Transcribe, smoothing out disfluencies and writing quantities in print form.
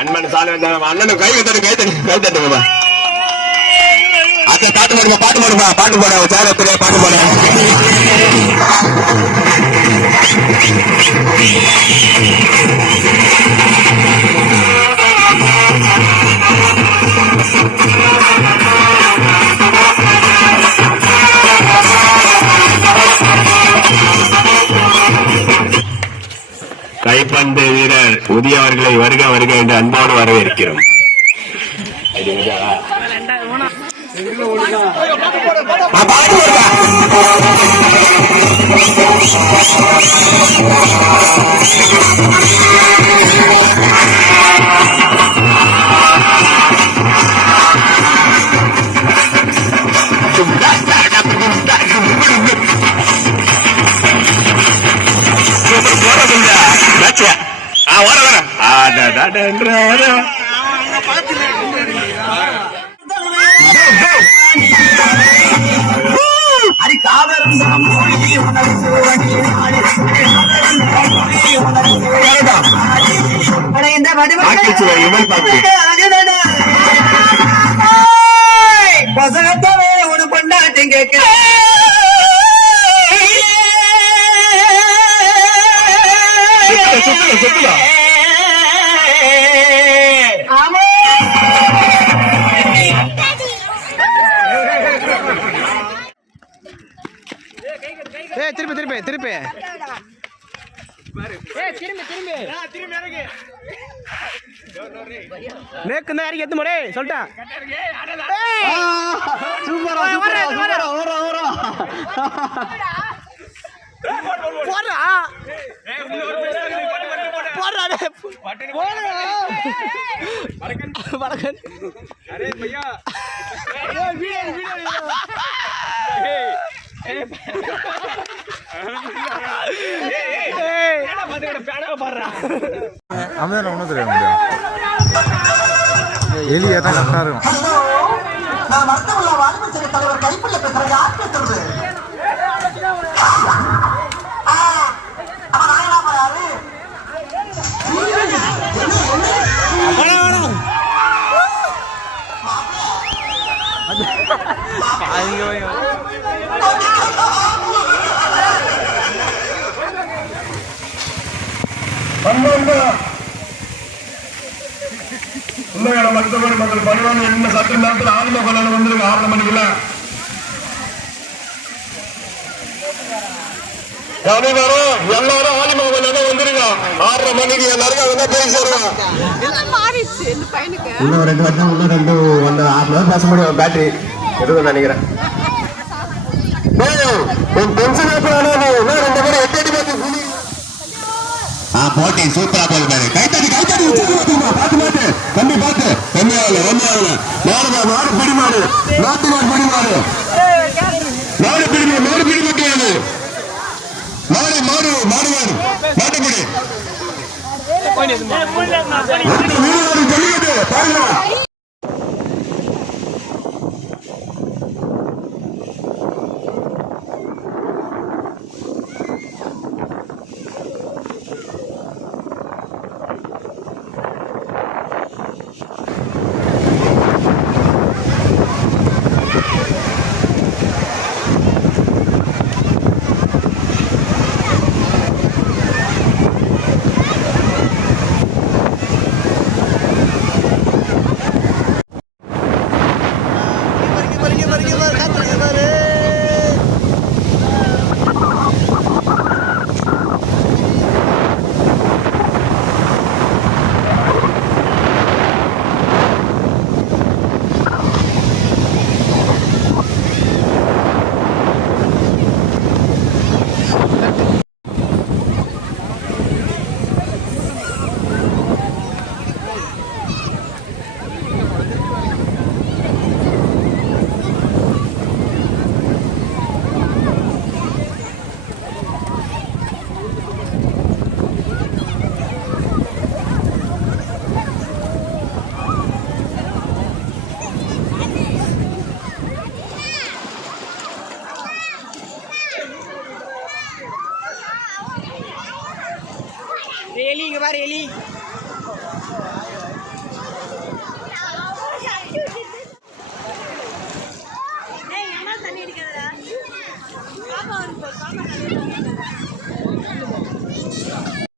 அண்ணன் சாலை அண்ணன் கை தட்டு கை தட்டு கை தட்டுமா அத்த பாட்டு போடுமா பாட்டு போடுமா பாட்டு போட சேலத்துல பாட்டு போட கைப்பந்து வீரர் புதியவர்களை வருக வருக என்று அன்போடு வரவேற்கிறோம். பசங்கத்தவே ஒரு பொண்டாட்டி கேட்க திருப்பி திருப்பி திருப்பி நேக்கு தான் இறக்கி எத்து முறை சொல்லிட்டேன். அமைதியான ஒன்றும் தெரியாது எலியா தான் கரெக்டாக இருக்கும். தலைவர் கைப்பிள்ள பேசுற யார் பேசுறது மருத்துவர் மக்கள் பணிவான என்ன சட்ட நேரத்தில் ஆரம்ப கொள்ள வந்துருக்கு 6 மணிக்குள்ள எல்லாரும் ஆலிமா கொள்ள வந்துருங்க 6:30 மணிக்கு எல்லாருக்கும் அவங்க போய் சேருவாங்க. இன்னும் 2 வருஷம் இன்னும் 2 1 1/2 மணி பேச முடியும். பேட்டரி எடுக்கும் நினைக்கிறேன். போட்டி சூப்பரா போகுது பாரு. கைத்தடி கைத்தடி பாத்து மாட்டு கம்பி பாத்து கம்மி ஆகல மாடு பிடி மாடு நாட்டு மாடு பிடி மாடு மாடு பிடி மாட்டியாது மாடு மாடு மாடு மாடு மாட்டுப்பிடி ஜல்லிக்கட்டு பாருங்க. எலி இங்க பாரு எலி. தண்ணி அடிக்காதடா பாப்பா வந்து பாப்பா